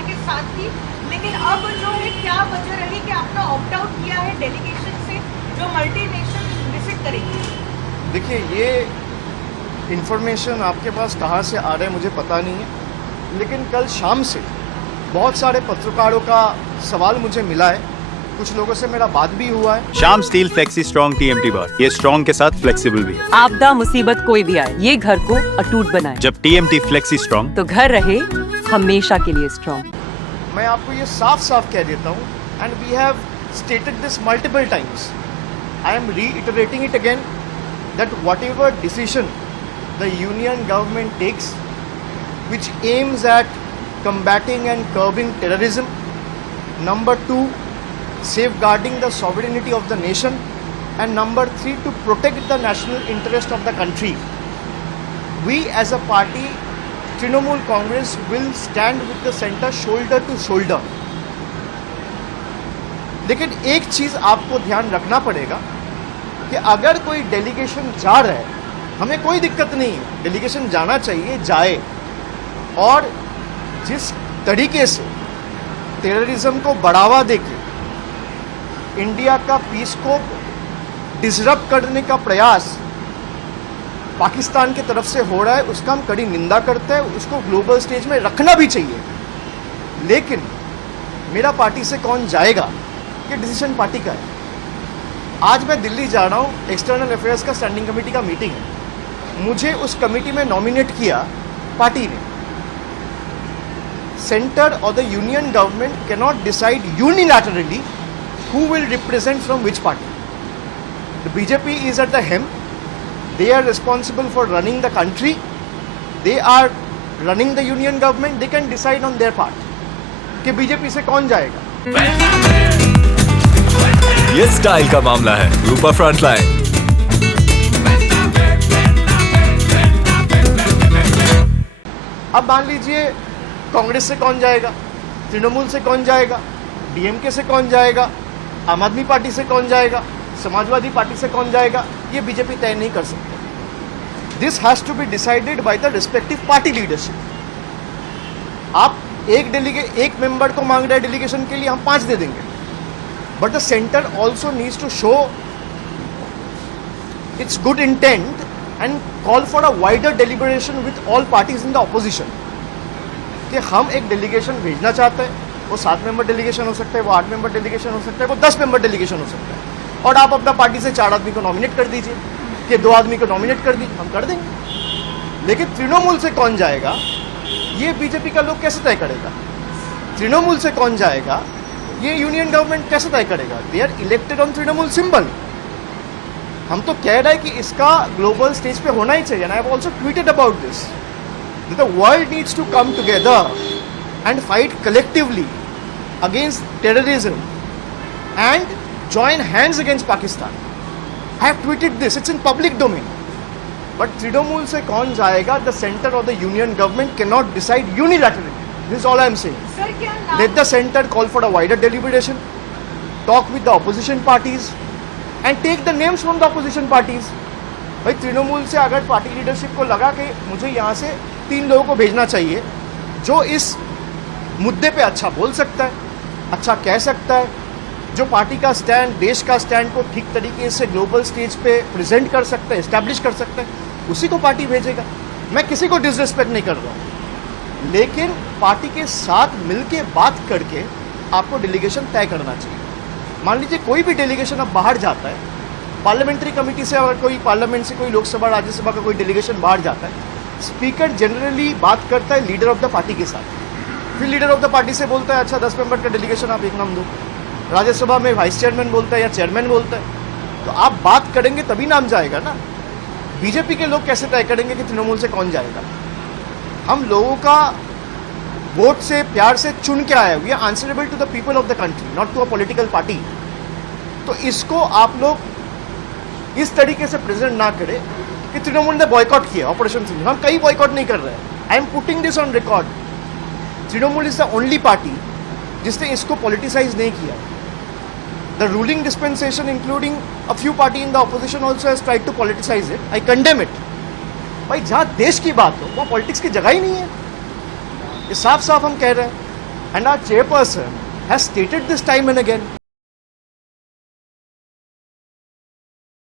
परिवार के साथ थी, लेकिन अब जो है क्या वजह रही कि आपने ऑप्ट आउट किया है डेलीगेशन से जो मल्टीनेशनल विजिट करेंगे? देखिए, ये इन्फॉर्मेशन आपके पास कहाँ से आ रहा है मुझे पता नहीं है, लेकिन कल शाम से बहुत सारे पत्रकारों का सवाल मुझे मिला है, कुछ लोगों से मेरा बात भी हुआ है। Shyam steel flexi strong TMT बार, ये स्ट्रॉन्ग के साथ फ्लेक्सिबल भी है। आपदा मुसीबत कोई भी आए, ये घर को अटूट बनाए। जब टीएमटी फ्लेक्सी स्ट्रॉन्ग, तो घर रहे हमेशा के लिए स्ट्रॉन्ग। मैं आपको ये साफ साफ कह देता हूँ, and we have stated this multiple times, I am reiterating it again, that whatever decision the union government takes which aims at combating and curbing terrorism, number 2, safeguarding the sovereignty of the nation, and number 3, to protect the national interest of the country, we as a party, Trinamool Congress, will stand with the center shoulder to shoulder. लेकिन एक चीज आपको ध्यान रखना पड़ेगा कि अगर कोई डेलीगेशन जा रहा है, हमें कोई दिक्कत नहीं है, डेलीगेशन जाना चाहिए, जाए, और जिस तरीके से टेररिज्म को बढ़ावा देके इंडिया का पीस को डिसरप्ट करने का प्रयास पाकिस्तान की तरफ से हो रहा है, उसका हम कड़ी निंदा करते हैं, उसको ग्लोबल स्टेज में रखना भी चाहिए। लेकिन मेरा पार्टी से कौन जाएगा, ये डिसीजन पार्टी का है। आज मैं दिल्ली जा रहा हूँ, एक्सटर्नल अफेयर्स का स्टैंडिंग कमेटी का मीटिंग है, मुझे उस कमेटी में नॉमिनेट किया पार्टी ने। सेंटर और the union government can not decide unilaterally who will represent from which party. The BJP is at the helm. They are responsible for running the country. They are running the union government. They can decide on their part कि BJP से कौन जाएगा। ये style का मामला है। रूपा frontline. अब मान लीजिए कांग्रेस से कौन जाएगा, तृणमूल से कौन जाएगा, डीएमके से कौन जाएगा, आम आदमी पार्टी से कौन जाएगा, समाजवादी पार्टी से कौन जाएगा, ये बीजेपी तय नहीं कर सकते। This has to be decided by the respective party leadership. आप एक मेंबर को मांग रहे हैं डेलीगेशन के लिए, हम 5 दे देंगे, but the centre also needs to show its good intent and call for a wider deliberation with all parties in the opposition कि हम एक डेलीगेशन भेजना चाहते हैं। वो 7 मेंबर डेलीगेशन हो सकता है, वो 8 मेंबर डेलीगेशन हो सकता है, वो 10 मेंबर डेलीगेशन हो सकता है, और आप अपना पार्टी से 4 आदमी को नॉमिनेट कर दीजिए कि 2 आदमी को नॉमिनेट कर दीजिए, हम कर देंगे। लेकिन तृणमूल से कौन जाएगा, ये बीजेपी का लोग कैसे तय करेगा? तृणमूल से कौन जाएगा, ये यूनियन गवर्नमेंट कैसे तय करेगा? They are elected on Trinamool symbol. हम तो कह रहे हैं कि इसका ग्लोबल स्टेज पे होना ही चाहिए। I have also tweeted about this, the world needs to come together and fight collectively against terrorism and join hands against Pakistan. I have tweeted this, it's in public domain. But Trinamool se kaun jayega, the center or the union government cannot decide unilaterally. This is all I am saying. Sir, let the center call for a wider deliberation, talk with the opposition parties and take the names from the opposition parties. भाई तृणमूल से अगर party leadership को लगा कि मुझे यहाँ से 3 लोगों को भेजना चाहिए जो इस मुद्दे पे अच्छा बोल सकता है, अच्छा कह सकता है, जो पार्टी का स्टैंड, देश का स्टैंड को ठीक तरीके से ग्लोबल स्टेज पे प्रेजेंट कर सकता है, एस्टैब्लिश कर सकता है, उसी को पार्टी भेजेगा। मैं किसी को डिसरिस्पेक्ट नहीं कर रहा हूँ, लेकिन पार्टी के साथ मिलके बात करके आपको डेलीगेशन तय करना चाहिए। मान लीजिए कोई भी डेलीगेशन अब बाहर जाता है, पार्लियामेंट्री कमेटी से अगर कोई पार्लियामेंट से कोई लोकसभा राज्यसभा का कोई डेलीगेशन बाहर जाता है, स्पीकर जनरली बात करता है लीडर ऑफ द पार्टी के साथ, फिर लीडर ऑफ द पार्टी से बोलता है अच्छा 10 मेंबर का डेलीगेशन आप एक नाम दो, राज्यसभा में वाइस चेयरमैन बोलता है या चेयरमैन बोलता है, तो आप बात करेंगे तभी नाम जाएगा ना। बीजेपी के लोग कैसे तय करेंगे कि तृणमूल से कौन जाएगा? हम लोगों का वोट से, प्यार से चुन के आए, we are answerable to the people of the country, not to a political party. तो इसको आप लोग इस तरीके से प्रेजेंट ना करें कि तृणमूल ने बॉयकॉट किया ऑपरेशन सिंधु। हम कहीं बॉयकॉट नहीं कर रहे हैं, I am putting this on record. Trinamool is the only party जिसने इसको पॉलिटिसाइज नहीं किया। The ruling dispensation including a few party in the opposition also has tried to politicise it. I condemn it. भाई जहाँ देश की बात हो वहाँ पॉलिटिक्स की जगह ही नहीं है, ये साफ साफ हम कह रहे हैं। And our chairperson has stated this time and again